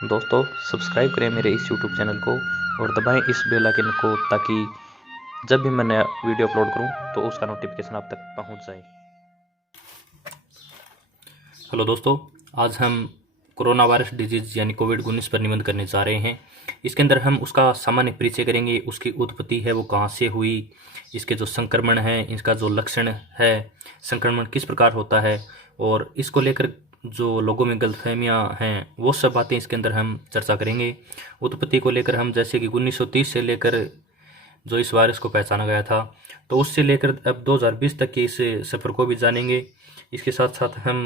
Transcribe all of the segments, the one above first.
दोस्तों सब्सक्राइब करें मेरे इस यूट्यूब चैनल को और दबाएं इस बेल आइकन को ताकि जब भी मैं नया वीडियो अपलोड करूं तो उसका नोटिफिकेशन आप तक पहुंच जाए। हेलो दोस्तों, आज हम कोरोना वायरस डिजीज़ यानी कोविड-19 पर निबंध करने जा रहे हैं। इसके अंदर हम उसका सामान्य परिचय करेंगे, उसकी उत्पत्ति है वो कहाँ से हुई, इसके जो संक्रमण है, इसका जो लक्षण है, संक्रमण किस प्रकार होता है और इसको लेकर जो लोगों में गलतफहमियां हैं वो सब बातें इसके अंदर हम चर्चा करेंगे। उत्पत्ति को लेकर हम जैसे कि 1930 से लेकर जो इस वायरस को पहचाना गया था तो उससे लेकर अब 2020 तक के इस सफ़र को भी जानेंगे। इसके साथ साथ हम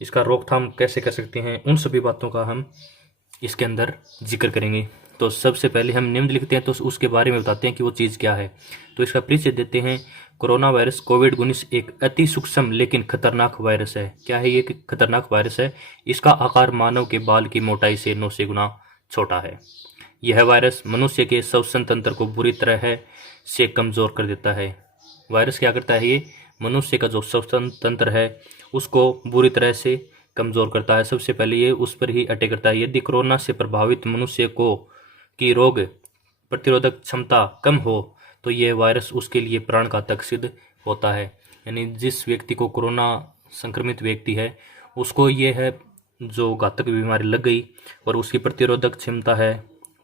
इसका रोकथाम कैसे कर सकते हैं उन सभी बातों का हम इसके अंदर जिक्र करेंगे। तो सबसे पहले हम निम्न लिखते हैं तो उसके बारे में बताते हैं कि वो चीज़ क्या है। तो इसका परिचय देते हैं। कोरोना वायरस कोविड-19 एक अति सूक्ष्म लेकिन खतरनाक वायरस है। क्या है ये? खतरनाक वायरस है। इसका आकार मानव के बाल की मोटाई से 900 गुना छोटा है। यह वायरस मनुष्य के श्वसन तंत्र को बुरी तरह से कमज़ोर कर देता है। वायरस क्या करता है? ये मनुष्य का जो श्वसन तंत्र है उसको बुरी तरह से कमज़ोर करता है। सबसे पहले ये उस पर ही अटैक करता है। यदि कोरोना से प्रभावित मनुष्य को की रोग प्रतिरोधक क्षमता कम हो तो यह वायरस उसके लिए प्राणघातक सिद्ध होता है। यानी जिस व्यक्ति को कोरोना संक्रमित व्यक्ति है उसको ये है जो घातक बीमारी लग गई और उसकी प्रतिरोधक क्षमता है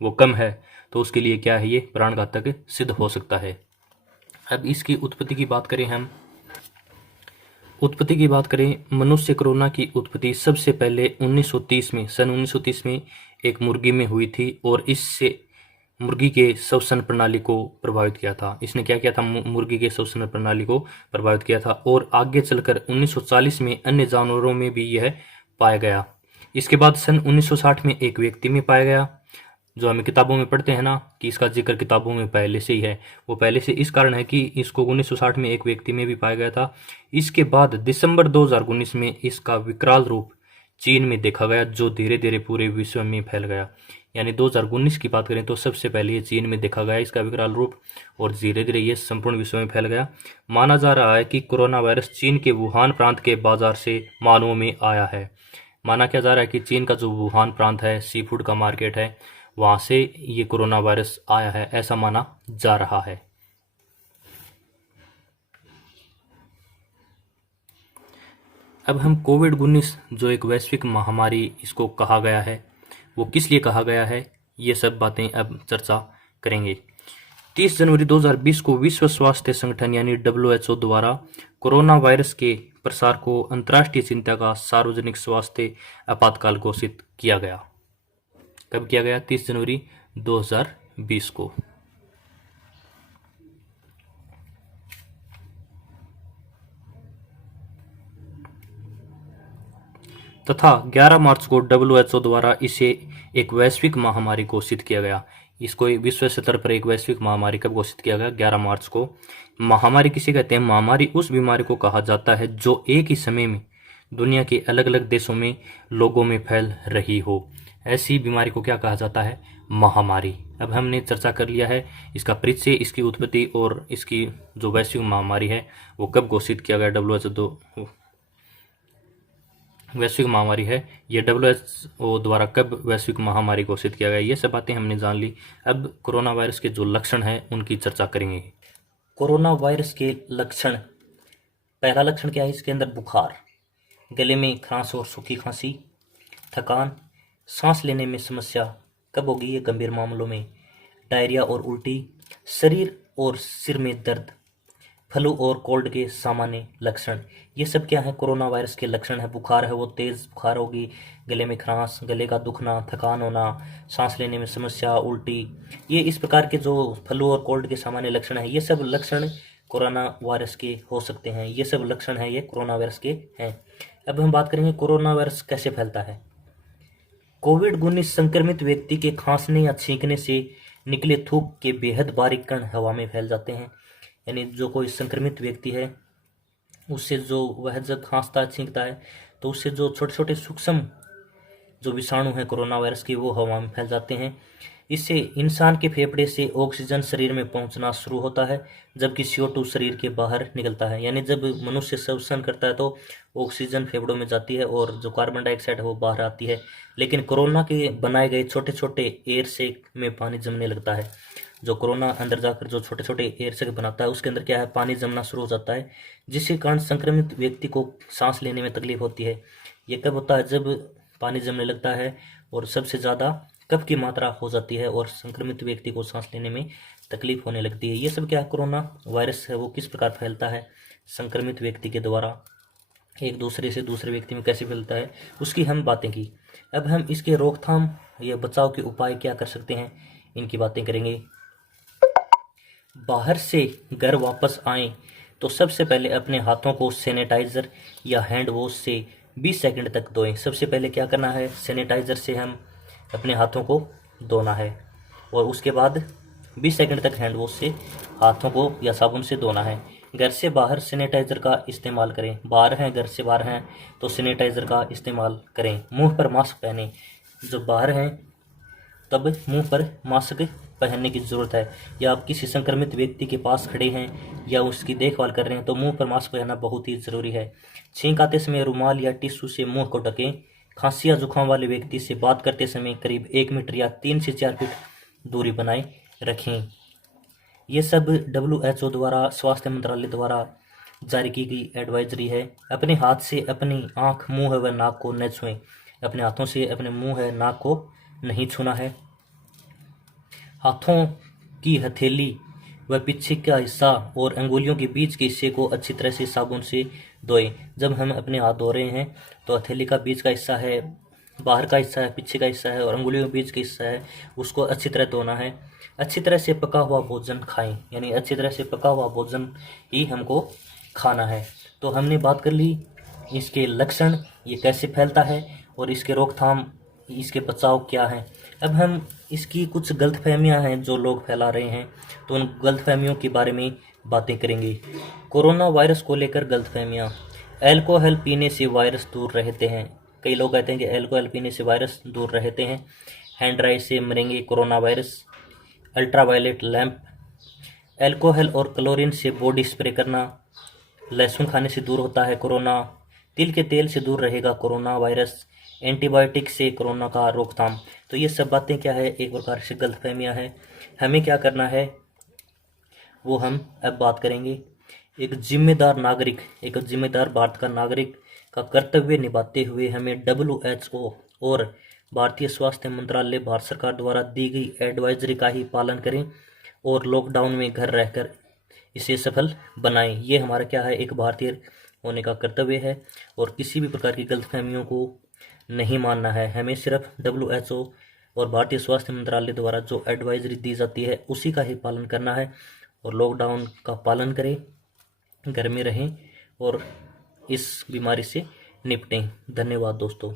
वो कम है तो उसके लिए क्या है, ये प्राणघातक सिद्ध हो सकता है। अब इसकी उत्पत्ति की बात करें हम। उत्पत्ति की बात करें, मनुष्य कोरोना की उत्पत्ति सबसे पहले 1930 में सन 1930 में एक मुर्गी में हुई थी और इससे मुर्गी के श्वसन प्रणाली को प्रभावित किया था। इसने क्या किया था? मुर्गी के श्वसन प्रणाली को प्रभावित किया था और आगे चलकर 1940 में अन्य जानवरों में भी यह पाया गया। इसके बाद सन 1960 में एक व्यक्ति में पाया गया। जो हमें किताबों में पढ़ते हैं ना कि इसका जिक्र किताबों में पहले से ही है, वो पहले से इस कारण है कि इसको 1960 में एक व्यक्ति में भी पाया गया था। इसके बाद दिसंबर 2019 में इसका विकराल रूप चीन में देखा गया जो धीरे धीरे पूरे विश्व में फैल गया। यानी 2019 की बात करें तो सबसे पहले ये चीन में देखा गया इसका विकराल रूप और धीरे धीरे ये संपूर्ण विश्व में फैल गया। माना जा रहा है कि कोरोना वायरस चीन के वुहान प्रांत के बाजार से मानवों में आया है। माना क्या जा रहा है कि चीन का जो वुहान प्रांत है, सी फूड का मार्केट है, वहां से ये कोरोना वायरस आया है, ऐसा माना जा रहा है। अब हम कोविड-19 जो एक वैश्विक महामारी इसको कहा गया है वो किस लिए कहा गया है, ये सब बातें अब चर्चा करेंगे। 30 जनवरी 2020 को विश्व स्वास्थ्य संगठन यानी WHO द्वारा कोरोना वायरस के प्रसार को अंतर्राष्ट्रीय चिंता का सार्वजनिक स्वास्थ्य आपातकाल घोषित किया गया। कब किया गया? 30 जनवरी 2020 को। तथा 11 मार्च को WHO द्वारा इसे एक वैश्विक महामारी घोषित किया गया। इसको विश्व स्तर पर एक वैश्विक महामारी कब घोषित किया गया? 11 मार्च को। महामारी किसे कहते हैं? महामारी उस बीमारी को कहा जाता है जो एक ही समय में दुनिया के अलग अलग देशों में लोगों में फैल रही हो। ऐसी बीमारी को क्या कहा जाता है? महामारी। अब हमने चर्चा कर लिया है इसका परिचय, इसकी उत्पत्ति और इसकी जो वैश्विक महामारी है वो कब घोषित किया गया। WHO वैश्विक महामारी है, ये WHO द्वारा कब वैश्विक महामारी घोषित किया गया, ये सब बातें हमने जान ली। अब कोरोना वायरस के जो लक्षण हैं उनकी चर्चा करेंगे। कोरोना वायरस के लक्षण। पहला लक्षण क्या है इसके अंदर? बुखार, गले में खरांश और सूखी खांसी, थकान, सांस लेने में समस्या। कब होगी ये? गंभीर मामलों में। डायरिया और उल्टी, शरीर और सिर में दर्द, फ्लू और कोल्ड के सामान्य लक्षण। ये सब क्या है? कोरोना वायरस के लक्षण है। बुखार है वो तेज बुखार होगी, गले में खरांश, गले का दुखना, थकान होना, सांस लेने में समस्या, उल्टी, ये इस प्रकार के जो फ्लू और कोल्ड के सामान्य लक्षण है ये सब लक्षण कोरोना वायरस के हो सकते हैं। ये सब लक्षण है ये कोरोना वायरस के हैं। अब हम बात करेंगे कोरोना वायरस कैसे फैलता है। कोविड-19 संक्रमित व्यक्ति के खांसने या छींकने से निकले थूक के बेहद बारीक कण हवा में फैल जाते हैं। यानी जो कोई संक्रमित व्यक्ति है उससे जो वह जब खांसता है छींकता है तो उससे जो छोटे छोटे सूक्ष्म जो विषाणु हैं कोरोना वायरस के वो हवा में फैल जाते हैं। इससे इंसान के फेफड़े से ऑक्सीजन शरीर में पहुंचना शुरू होता है, जबकि CO2 शरीर के बाहर निकलता है। यानी जब मनुष्य श्वसन करता है तो ऑक्सीजन फेफड़ों में जाती है और जो कार्बन डाइऑक्साइड है वो बाहर आती है। लेकिन कोरोना के बनाए गए छोटे छोटे एयर सैक में पानी जमने लगता है। जो कोरोना अंदर जाकर जो छोटे छोटे एयर सैक बनाता है उसके अंदर क्या है, पानी जमना शुरू हो जाता है, जिसके कारण संक्रमित व्यक्ति को सांस लेने में तकलीफ होती है। ये कब होता है, जब पानी जमने लगता है और सबसे ज़्यादा कफ की मात्रा हो जाती है और संक्रमित व्यक्ति को सांस लेने में तकलीफ होने लगती है। ये सब क्या है, कोरोना वायरस है वो किस प्रकार फैलता है संक्रमित व्यक्ति के द्वारा एक दूसरे से दूसरे व्यक्ति में कैसे फैलता है, उसकी हम बातें की। अब हम इसके रोकथाम या बचाव के उपाय क्या कर सकते हैं, इनकी बातें करेंगे। बाहर से घर वापस आएं तो सबसे पहले अपने हाथों को सैनिटाइज़र या हैंड वॉश से 20 सेकंड तक धोएं। सबसे पहले क्या करना है, सैनिटाइज़र से हम अपने हाथों को धोना है और उसके बाद 20 सेकंड तक हैंड वॉश से हाथों को या साबुन से धोना है। घर से बाहर सैनिटाइज़र का इस्तेमाल करें। बाहर हैं, घर से बाहर हैं तो सैनिटाइज़र का इस्तेमाल करें। मुंह पर मास्क पहनें। जब बाहर हैं तब मुंह पर मास्क पहनने की ज़रूरत है। या आप किसी संक्रमित व्यक्ति के पास खड़े हैं या उसकी देखभाल कर रहे हैं तो मुंह पर मास्क पहनना बहुत ही ज़रूरी है। छींक आते समय रुमाल या टिश्यू से मुंह को ढकें। खांसी या जुकाम वाले व्यक्ति से बात करते समय करीब 1 मीटर या 3 से 4 फीट दूरी बनाए रखें। ये सब WHO द्वारा, स्वास्थ्य मंत्रालय द्वारा जारी की गई एडवाइजरी है। अपने हाथ से अपनी आँख, मुंह व नाक को न छुएं। अपने हाथों से अपने मुंह है नाक को नहीं छूना है। हाथों की हथेली व पीछे का हिस्सा और अंगुलियों के बीच के हिस्से को अच्छी तरह से साबुन से धोएं। जब हम अपने हाथ धो रहे हैं तो हथेली का बीच का हिस्सा है, बाहर का हिस्सा है, पीछे का हिस्सा है और अंगुलियों के बीच का हिस्सा है, उसको अच्छी तरह धोना है। अच्छी तरह से पका हुआ भोजन खाएं, यानी अच्छी तरह से पका हुआ भोजन ही हमको खाना है। तो हमने बात कर ली इसके लक्षण, ये कैसे फैलता है और इसके रोकथाम, इसके बचाव क्या है। अब हम इसकी कुछ गलतफहमियां हैं जो लोग फैला रहे हैं तो उन गलतफहमियों के बारे में बातें करेंगे। कोरोना वायरस को लेकर गलतफहमियां। अल्कोहल पीने से वायरस दूर रहते हैं। कई लोग कहते हैं कि अल्कोहल पीने से वायरस दूर रहते हैं। हैंड ड्राई से मरेंगे corona virus. Ultraviolet lamp. Alcohol और क्लोरीन से बॉडी स्प्रे करना। लहसुन खाने से दूर होता है कोरोना। तिल के तेल से दूर रहेगा कोरोना वायरस। एंटीबायोटिक से कोरोना का रोकथाम। तो ये सब बातें क्या है, एक प्रकार से गलतफहमियां हैं। हमें क्या करना है वो हम अब बात करेंगे। एक जिम्मेदार नागरिक, एक जिम्मेदार भारत का नागरिक का कर्तव्य निभाते हुए हमें WHO और भारतीय स्वास्थ्य मंत्रालय, भारत सरकार द्वारा दी गई एडवाइजरी का ही पालन करें और लॉकडाउन में घर रहकर इसे सफल बनाएं। ये हमारा क्या है, एक भारतीय होने का कर्तव्य है और किसी भी प्रकार की गलतफहमियों को नहीं मानना है। हमें सिर्फ WHO और भारतीय स्वास्थ्य मंत्रालय द्वारा जो एडवाइजरी दी जाती है उसी का ही पालन करना है और लॉकडाउन का पालन करें, घर में रहें और इस बीमारी से निपटें। धन्यवाद दोस्तों।